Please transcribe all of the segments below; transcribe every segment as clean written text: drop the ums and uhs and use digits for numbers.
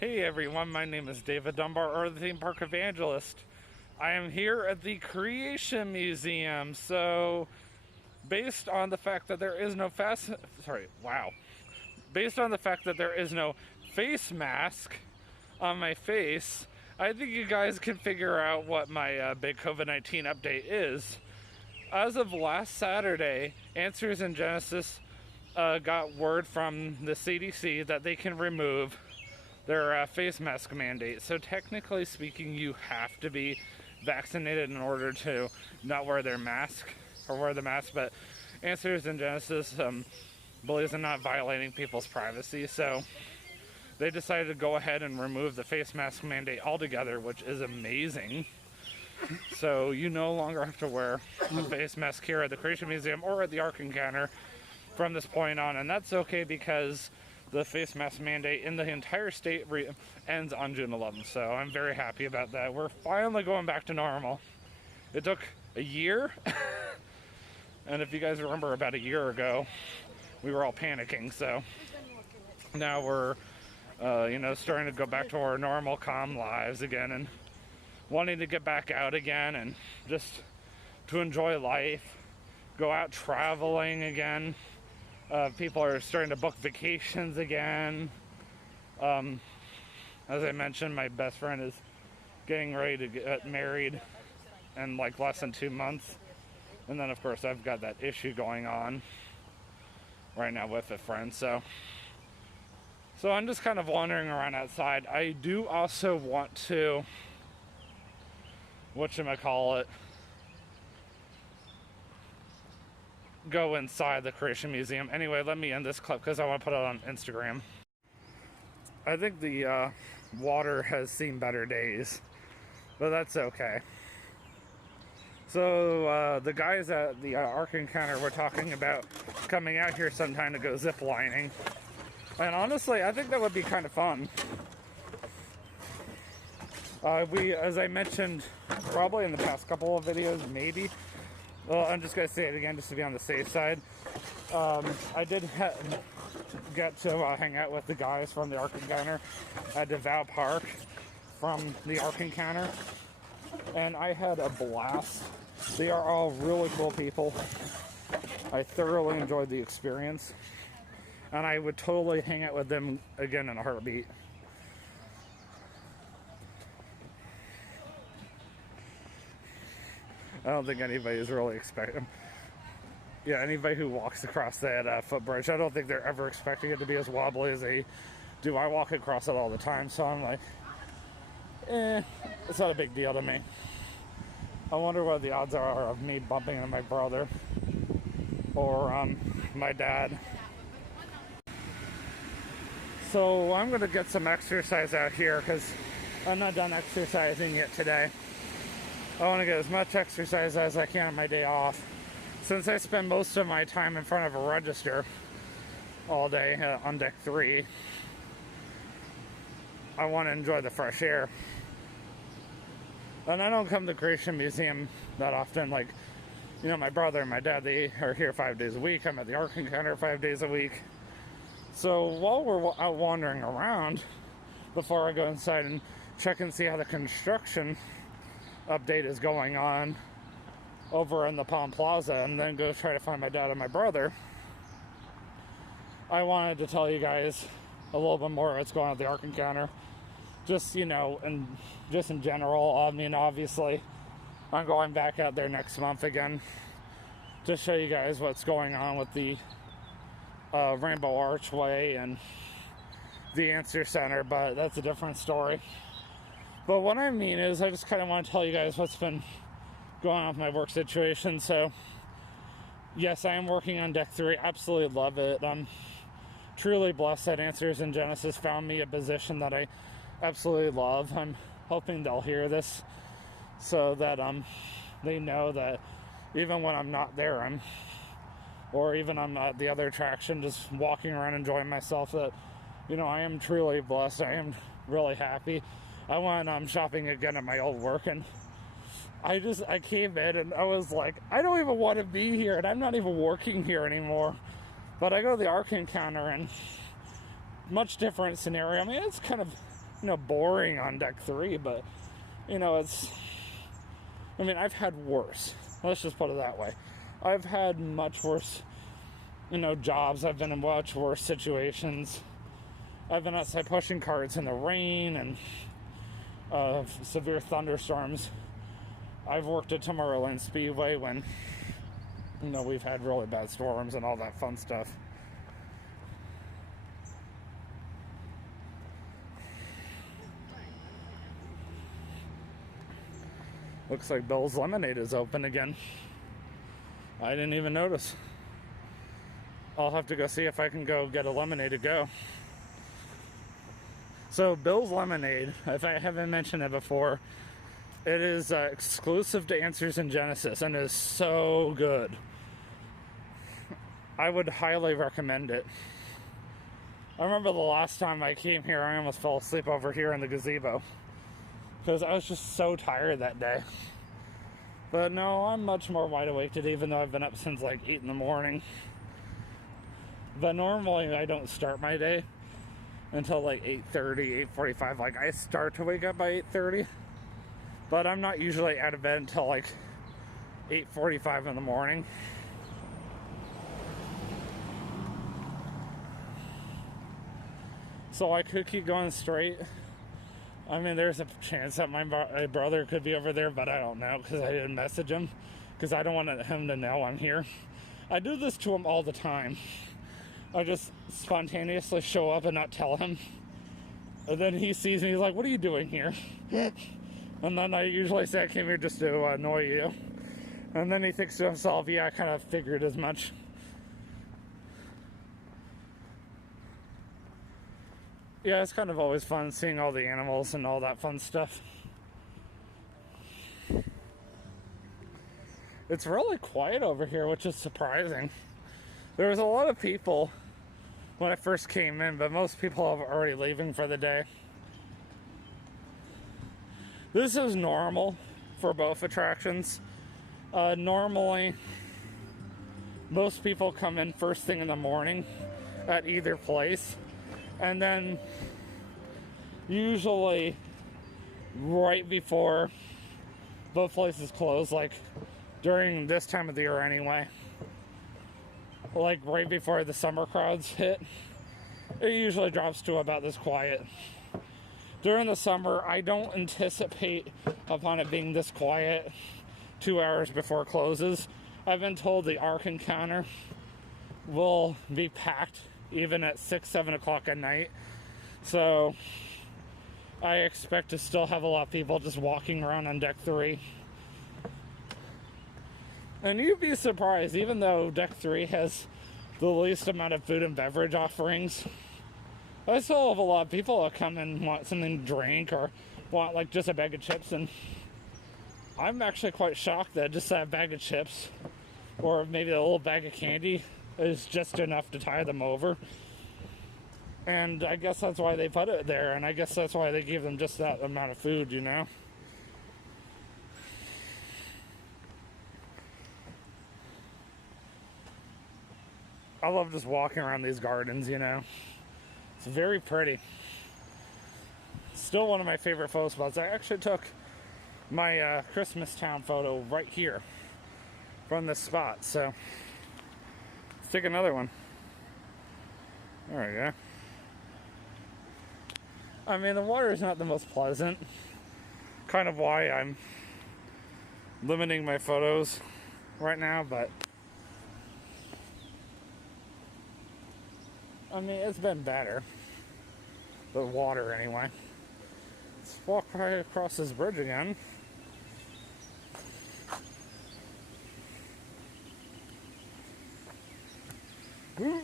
Hey everyone, my name is David Dunbar, or the Theme Park Evangelist. I am here at the Creation Museum. So, based on the fact that there is no based on the fact that there is no face mask on my face, I think you guys can figure out what my big COVID-19 update is. As of last Saturday, Answers in Genesis got word from the CDC that they can remove their face mask mandate. So technically speaking, you have to be vaccinated in order to not wear their mask or wear the mask. But Answers in Genesis believes in not violating people's privacy, so they decided to go ahead and remove the face mask mandate altogether, which is amazing. So you no longer have to wear a face mask here at the Creation Museum or at the Ark Encounter from this point on, and that's okay because the face mask mandate in the entire state ends on June 11th, so I'm very happy about that. We're finally going back to normal. It took a year, and if you guys remember, about a year ago, we were all panicking, so now we're, starting to go back to our normal, calm lives again, and wanting to get back out again, and just to enjoy life, go out traveling again. People are starting to book vacations again. As I mentioned, my best friend is getting ready to get married in like less than 2 months. And then of course I've got that issue going on right now with a friend. So I'm just kind of wandering around outside. I do also want to, go inside the Creation Museum. Anyway, let me end this clip because I want to put it on Instagram. I think the water has seen better days, but that's okay. So the guys at the Ark Encounter were talking about coming out here sometime to go zip lining, and honestly I think that would be kind of fun. As I mentioned probably in the past couple of videos, maybe, well, I'm just going to say it again just to be on the safe side. I did get to hang out with the guys from the Ark Encounter at DeVow Park from the Ark Encounter, and I had a blast. They are all really cool people. I thoroughly enjoyed the experience, and I would totally hang out with them again in a heartbeat. I don't think anybody's really expecting. Yeah, anybody who walks across that footbridge, I don't think they're ever expecting it to be as wobbly as they do. I walk across it all the time, so I'm like, it's not a big deal to me. I wonder what the odds are of me bumping into my brother or my dad. So I'm going to get some exercise out here because I'm not done exercising yet today. I want to get as much exercise as I can on my day off. Since I spend most of my time in front of a register all day on deck 3, I want to enjoy the fresh air. And I don't come to the Creation Museum that often. Like, my brother and my dad, they are here 5 days a week. I'm at the Ark Encounter 5 days a week. So while we're out wandering around, before I go inside and check and see how the construction update is going on over in the Palm Plaza, and then go try to find my dad and my brother, I wanted to tell you guys a little bit more of what's going on at the Ark Encounter. Just, and just in general. I mean, obviously, I'm going back out there next month again to show you guys what's going on with the Rainbow Archway and the Answer Center, but that's a different story. But what I mean is, I just kind of want to tell you guys what's been going on with my work situation. So, yes, I am working on Deck 3. Absolutely love it. I'm truly blessed that Answers in Genesis found me a position that I absolutely love. I'm hoping they'll hear this so that they know that even when I'm not there, or even I'm at the other attraction, just walking around enjoying myself, that, I am truly blessed. I am really happy. I went shopping again at my old work, and I came in and I was like, I don't even want to be here, and I'm not even working here anymore. But I go to the Ark Encounter, and much different scenario. I mean, it's kind of boring on deck 3, but, I've had worse. Let's just put it that way. I've had much worse, jobs. I've been in much worse situations. I've been outside pushing carts in the rain and severe thunderstorms. I've worked at Tomorrowland Speedway when, we've had really bad storms and all that fun stuff. Looks like Bill's Lemonade is open again. I didn't even notice. I'll have to go see if I can go get a lemonade to go. So Bill's Lemonade, if I haven't mentioned it before, it is exclusive to Answers in Genesis and is so good. I would highly recommend it. I remember the last time I came here, I almost fell asleep over here in the gazebo because I was just so tired that day. But no, I'm much more wide awake today, even though I've been up since like 8 in the morning. But normally I don't start my day until like 8:30, 8:45. Like, I start to wake up by 8:30, but I'm not usually out of bed until like 8:45 in the morning. So I could keep going straight. There's a chance that my brother could be over there, but I don't know because I didn't message him because I don't want him to know I'm here. I do this to him all the time. I just spontaneously show up and not tell him. And then he sees me, he's like, "What are you doing here?" And then I usually say I came here just to annoy you. And then he thinks to himself, yeah, I kind of figured as much. Yeah, it's kind of always fun seeing all the animals and all that fun stuff. It's really quiet over here, which is surprising. There was a lot of people when I first came in, but most people are already leaving for the day. This is normal for both attractions. Normally, most people come in first thing in the morning at either place. And then usually right before both places close, like during this time of the year anyway, like right before the summer crowds hit, it usually drops to about this quiet. During the summer, I don't anticipate upon it being this quiet 2 hours before it closes. I've been told the Ark Encounter will be packed even at 6, 7 o'clock at night. So I expect to still have a lot of people just walking around on deck 3. And you'd be surprised, even though deck 3 has the least amount of food and beverage offerings, I still have a lot of people that come and want something to drink or want like just a bag of chips. And I'm actually quite shocked that just that bag of chips or maybe a little bag of candy is just enough to tide them over. And I guess that's why they put it there, and I guess that's why they give them just that amount of food, you know? I love just walking around these gardens, you know? It's very pretty. Still one of my favorite photo spots. I actually took my Christmas town photo right here from this spot, so let's take another one. There we go. The water is not the most pleasant. Kind of why I'm limiting my photos right now, but it's been better. The water, anyway. Let's walk right across this bridge again. Woo.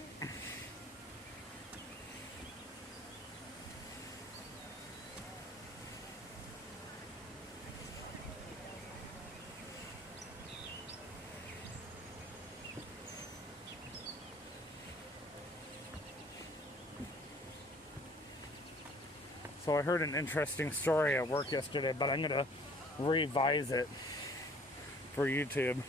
So I heard an interesting story at work yesterday, but I'm going to revise it for YouTube.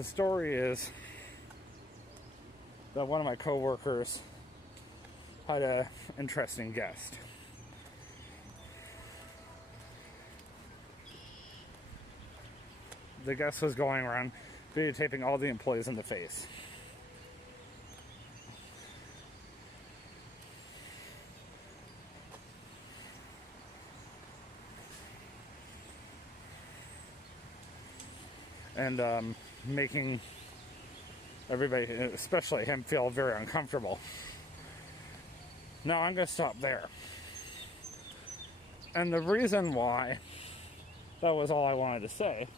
the story is that one of my coworkers had an interesting guest. The guest was going around videotaping all the employees in the face. And making everybody, especially him, feel very uncomfortable. Now I'm going to stop there. And the reason why that was all I wanted to say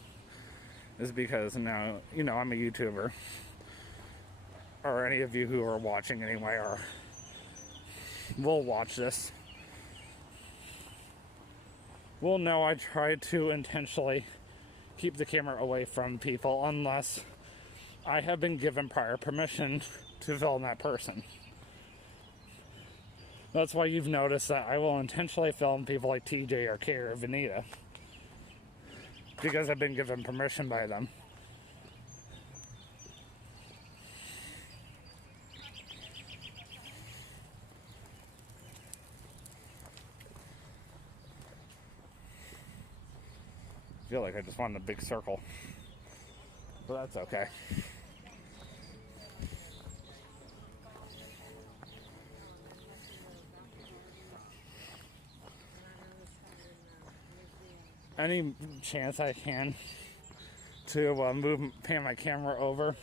is because now, you know, I'm a YouTuber, or any of you who are watching anyway, or will watch this, will know I try to intentionally keep the camera away from people unless I have been given prior permission to film that person. That's why you've noticed that I will intentionally film people like TJ or Kay or Vanita, because I've been given permission by them. I feel like I just wanted a big circle, but that's okay. Any chance I can to pan my camera over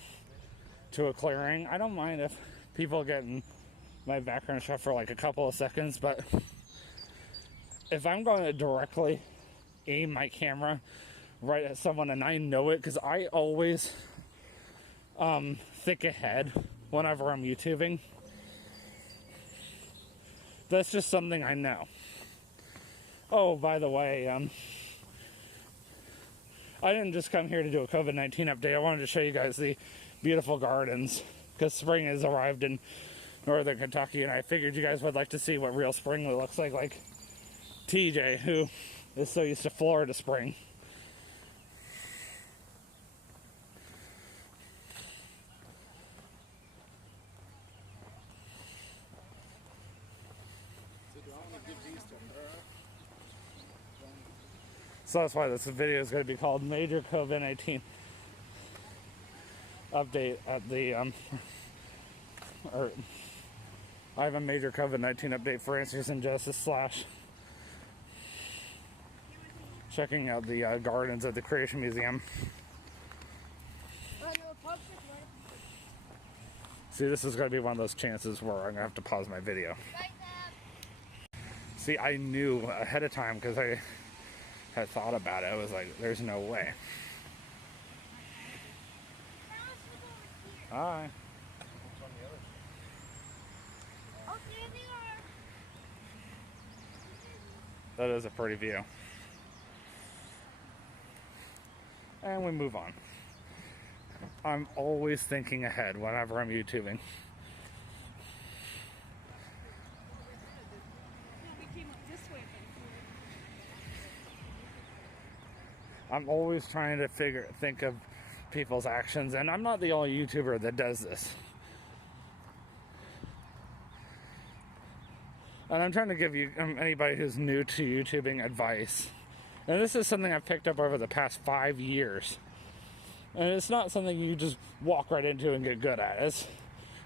to a clearing. I don't mind if people get in my background shot for like a couple of seconds, but if I'm going to directly aim my camera right at someone and I know it, because I always think ahead whenever I'm YouTubing. That's just something I know. Oh, by the way, I didn't just come here to do a COVID-19 update. I wanted to show you guys the beautiful gardens, because spring has arrived in northern Kentucky, and I figured you guys would like to see what real spring looks like TJ, who is so used to Florida spring. So that's why this video is going to be called Major COVID-19 Update at the, or I have a major COVID-19 update for Answers and Justice / checking out the gardens at the Creation Museum. See, this is going to be one of those chances where I'm going to have to pause my video. See, I knew ahead of time because I had thought about it. I was like, there's no way. Hi. That is a pretty view. And we move on. I'm always thinking ahead whenever I'm YouTubing. I'm always trying to think of people's actions, and I'm not the only YouTuber that does this. And I'm trying to give you, anybody who's new to YouTubing, advice. And this is something I've picked up over the past 5 years. And it's not something you just walk right into and get good at. It's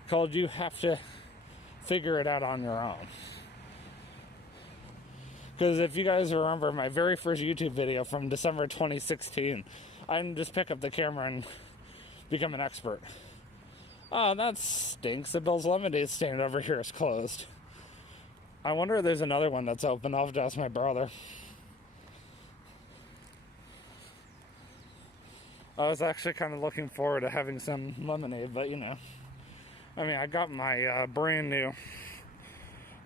called you have to figure it out on your own. Because if you guys remember my very first YouTube video from December 2016, I didn't just pick up the camera and become an expert. Oh, that stinks. The Bill's Lemonade stand over here is closed. I wonder if there's another one that's open. I'll have to ask my brother. I was actually kind of looking forward to having some lemonade, but you know. I mean, I got my brand new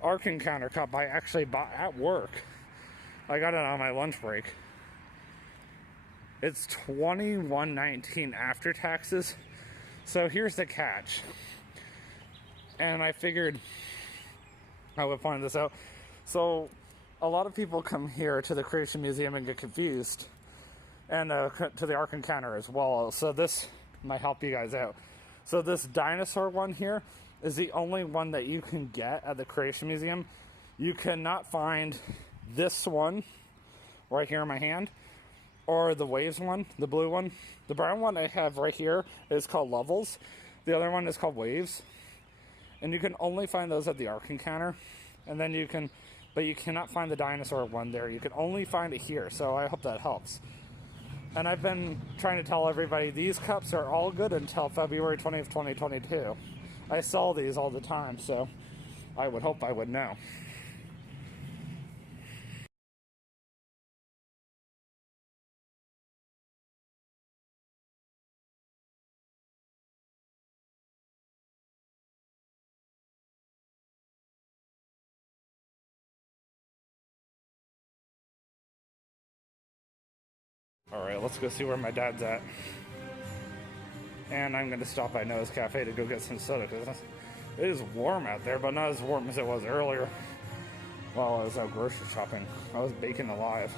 Arkin counter cup I actually bought at work. I got it on my lunch break. It's $21.19 after taxes. So here's the catch. And I figured I would find this out. So a lot of people come here to the Creation Museum and get confused. And to the Arkin counter as well. So this might help you guys out. So this dinosaur one here is the only one that you can get at the Creation Museum. You cannot find this one right here in my hand, or the Waves one, the blue one. The brown one I have right here is called Levels. The other one is called Waves. And you can only find those at the Ark Encounter. And then but you cannot find the dinosaur one there. You can only find it here, so I hope that helps. And I've been trying to tell everybody these cups are all good until February 20th, 2022. I sell these all the time, so I would hope I would know. Alright, let's go see where my dad's at. And I'm going to stop by Noah's Cafe to go get some soda, because it is warm out there, but not as warm as it was earlier while I was out grocery shopping. I was baking alive.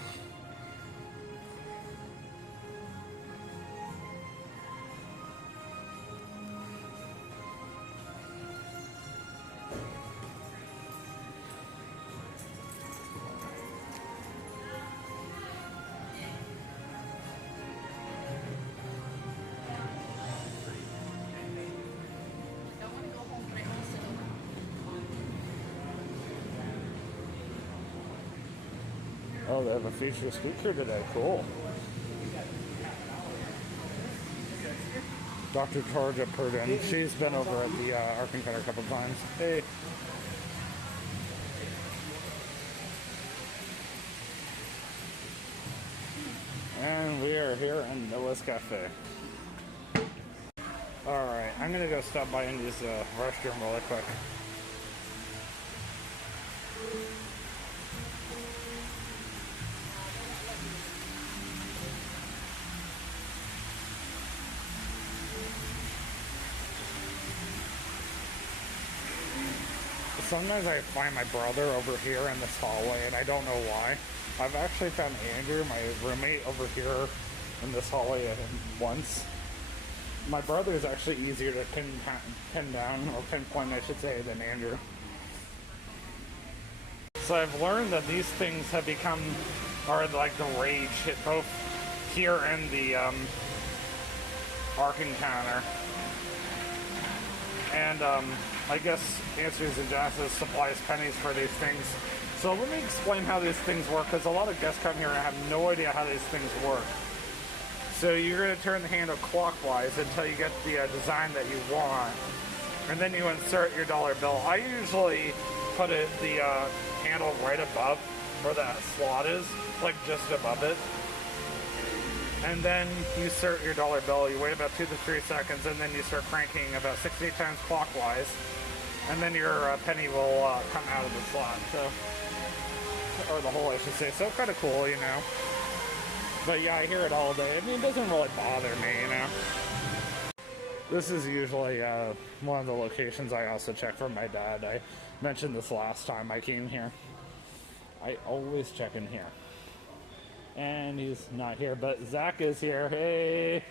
Oh, they have a feature speaker today. Cool. Dr. Tarja Purdon. She's been over at the Ark Encounter a couple times. Hey. And we are here in Noah's Cafe. Alright, I'm going to go stop by and use the restroom really quick. Sometimes I find my brother over here in this hallway, and I don't know why. I've actually found Andrew, my roommate, over here in this hallway once. My brother is actually easier to pin down, or pinpoint, I should say, than Andrew. So I've learned that these things have are like the rage, both here and the Ark Encounter. And I guess Answers and Jazzes supplies pennies for these things. So let me explain how these things work, because a lot of guests come here and have no idea how these things work. So you're going to turn the handle clockwise until you get the design that you want, and then you insert your dollar bill. I usually put the handle right above where that slot is, like just above it. And then you insert your dollar bill, you wait about 2 to 3 seconds, and then you start cranking about 68 times clockwise, and then your penny will come out of the slot, so, or the hole I should say, so kind of cool, you know. But yeah, I hear it all day. I mean, it doesn't really bother me, you know. This is usually one of the locations I also check for my dad. I mentioned this last time I came here. I always check in here. And he's not here, but Zach is here. Hey!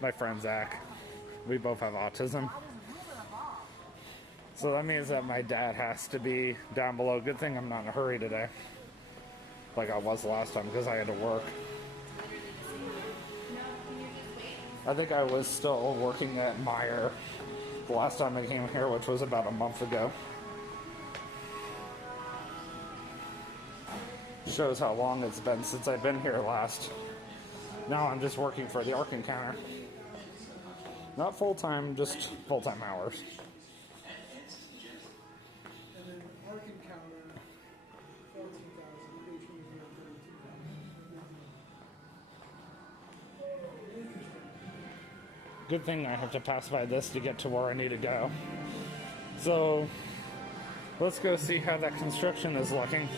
My friend Zach. We both have autism. So that means that my dad has to be down below. Good thing I'm not in a hurry today, like I was last time, because I had to work. I think I was still working at Meijer the last time I came here, which was about a month ago. Shows how long it's been since I've been here last. Now I'm just working for the Ark Encounter. Not full-time, just full-time hours. Good thing I have to pass by this to get to where I need to go. So let's go see how that construction is looking.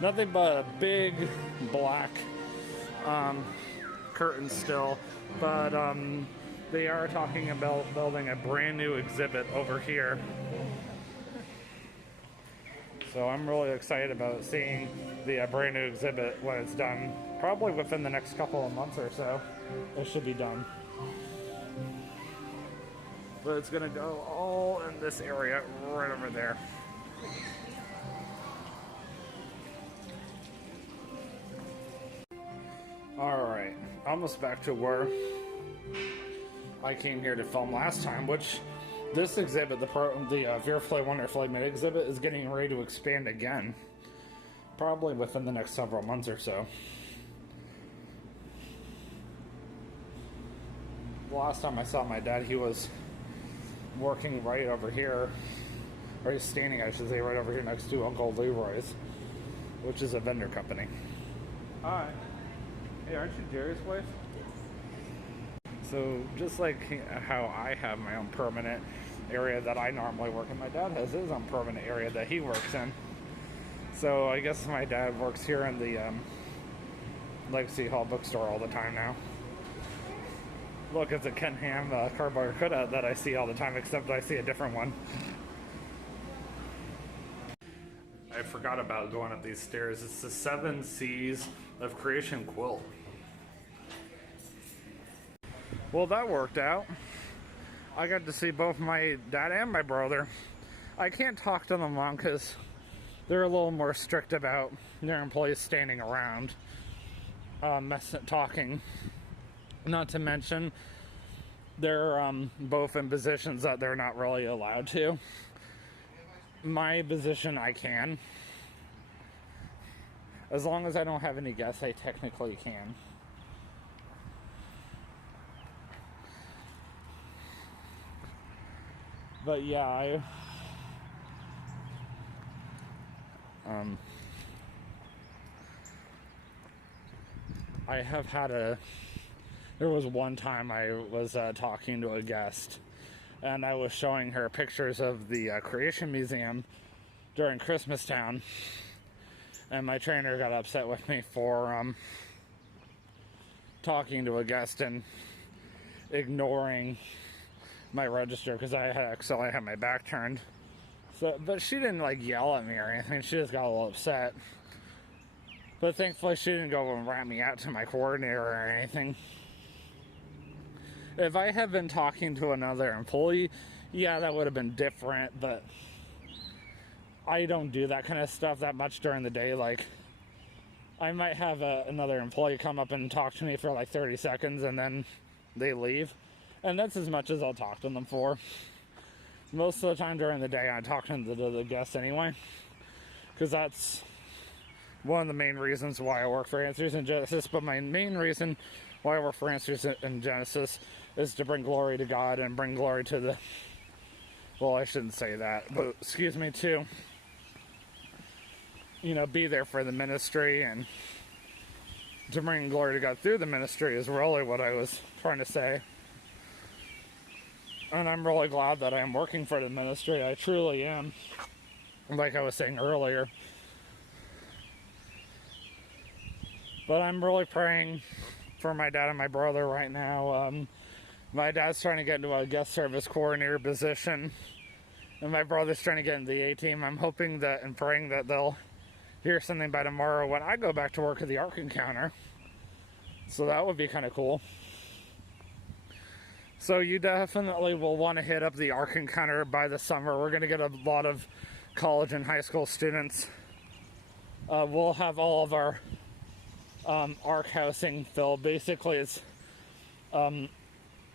Nothing but a big black curtain still, but they are talking about building a brand new exhibit over here. So I'm really excited about seeing the brand new exhibit when it's done, probably within the next couple of months or so. It should be done. But it's gonna go all in this area right over there. Alright, almost back to where I came here to film last time, which this exhibit, the Fearfully Wonderfully Made exhibit, is getting ready to expand again. Probably within the next several months or so. The last time I saw my dad, he was working right over here, or he's standing, I should say, right over here next to Uncle Leroy's, which is a vendor company. Hi. Hey, aren't you Jerry's wife? So, just like how I have my own permanent area that I normally work in, my dad has his own permanent area that he works in. So, I guess my dad works here in the Legacy Hall bookstore all the time now. Look, it's a Ken Ham cardboard cutout that I see all the time, except I see a different one. I forgot about going up these stairs. It's the 7 C's of Creation quilt. Well, that worked out. I got to see both my dad and my brother. I can't talk to them long because they're a little more strict about their employees standing around, talking. Not to mention, they're both in positions that they're not really allowed to. My position, I can. As long as I don't have any guests, I technically can. But yeah, I have had there was one time I was talking to a guest, and I was showing her pictures of the Creation Museum during Christmas Town, and my trainer got upset with me for talking to a guest and ignoring my register because I had my back turned. So, but she didn't like yell at me or anything. She just got a little upset. But thankfully, she didn't go and rat me out to my coordinator or anything. If I had been talking to another employee, yeah, that would have been different. But I don't do that kind of stuff that much during the day. Like, I might have another employee come up and talk to me for like 30 seconds and then they leave. And that's as much as I'll talk to them for. Most of the time during the day, I talk to the guests anyway. Because that's one of the main reasons why I work for Answers in Genesis. But my main reason why I work for Answers in Genesis is to bring glory to God and bring glory to the... Well, I shouldn't say that. But, excuse me, to... be there for the ministry and to bring glory to God through the ministry is really what I was trying to say. And I'm really glad that I am working for the ministry. I truly am. Like I was saying earlier. But I'm really praying for my dad and my brother right now. My dad's trying to get into a guest service coordinator position. And my brother's trying to get into the A-team. I'm hoping that and praying that they'll hear something by tomorrow when I go back to work at the Ark Encounter. So that would be kind of cool. So you definitely will want to hit up the Ark Encounter by the summer. We're going to get a lot of college and high school students. We'll have all of our Ark housing filled. Basically, it's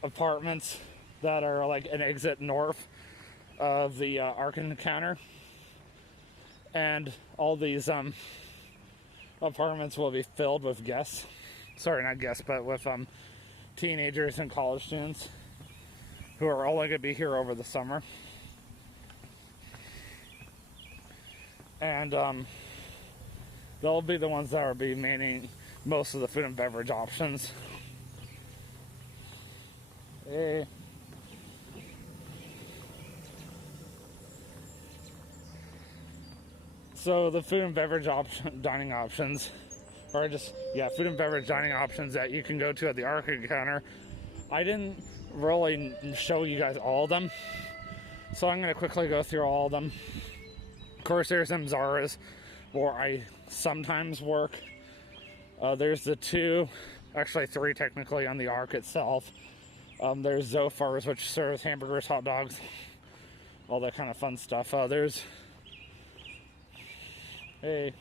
apartments that are like an exit north of the Ark Encounter. And all these apartments will be filled with guests. Sorry, not guests, but with teenagers and college students who are only going to be here over the summer. And they'll be the ones that will be manning most of the food and beverage options. Hey. So the food and beverage dining options, or just, food and beverage dining options that you can go to at the Ark Encounter. I didn't really show you guys all of them, so I'm going to quickly go through all of them. Of course, there's some Zara's where I sometimes work. There's the 2 Actually 3 technically on the Arc itself. There's Zofars, which serves hamburgers, hot dogs, all that kind of fun stuff. There's the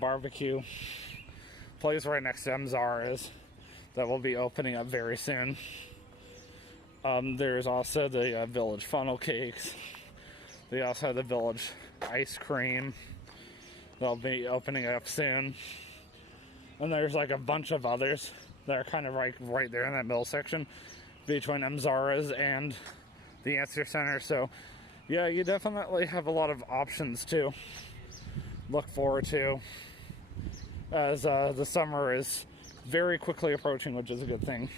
barbecue place right next to Mzara's that will be opening up very soon. There's also the Village funnel cakes. They also have the Village ice cream. They'll be opening up soon. And there's like a bunch of others that are kind of like right there in that middle section between Mzara's and the Answer Center. So yeah, you definitely have a lot of options to look forward to as the summer is very quickly approaching, which is a good thing.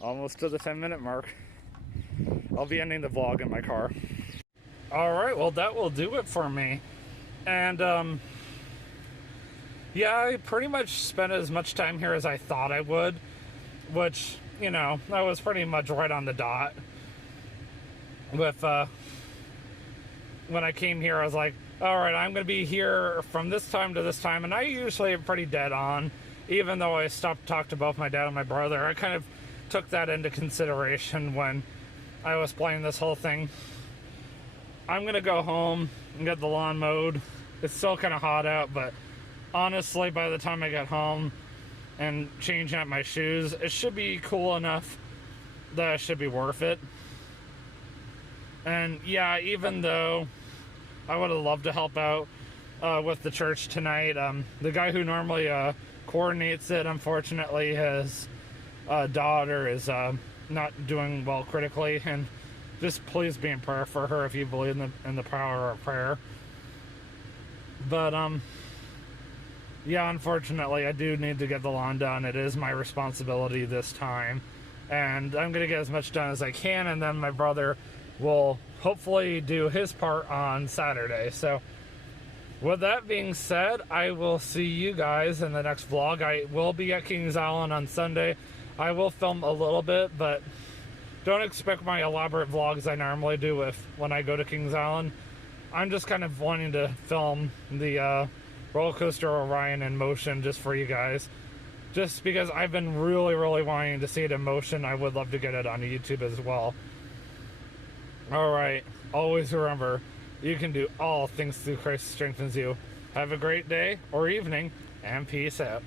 Almost to the 10-minute mark. I'll be ending the vlog in my car. Alright, well that will do it for me. And yeah, I pretty much spent as much time here as I thought I would, which, you know, I was pretty much right on the dot. With when I came here, I was like, alright, I'm going to be here from this time to this time, and I usually am pretty dead on, even though I stopped to talk to both my dad and my brother. I kind of took that into consideration when I was planning this whole thing. I'm going to go home and get the lawn mowed. It's still kind of hot out, but honestly, by the time I get home and changing up my shoes, it should be cool enough that it should be worth it. And yeah, even though I would have loved to help out with the church tonight, the guy who normally coordinates it, unfortunately, his daughter is not doing well critically, and just please be in prayer for her if you believe in the power of prayer. But yeah, unfortunately, I do need to get the lawn done. It is my responsibility this time, and I'm gonna get as much done as I can, and then my brother will hopefully do his part on Saturday. So with that being said, I will see you guys in the next vlog. I will be at Kings Island on Sunday. I will film a little bit, but don't expect my elaborate vlogs I normally do when I go to Kings Island. I'm just kind of wanting to film the roller coaster Orion in motion just for you guys. Just because I've been really, really wanting to see it in motion. I would love to get it on YouTube as well. Alright, always remember, you can do all things through Christ who strengthens you. Have a great day or evening, and peace out.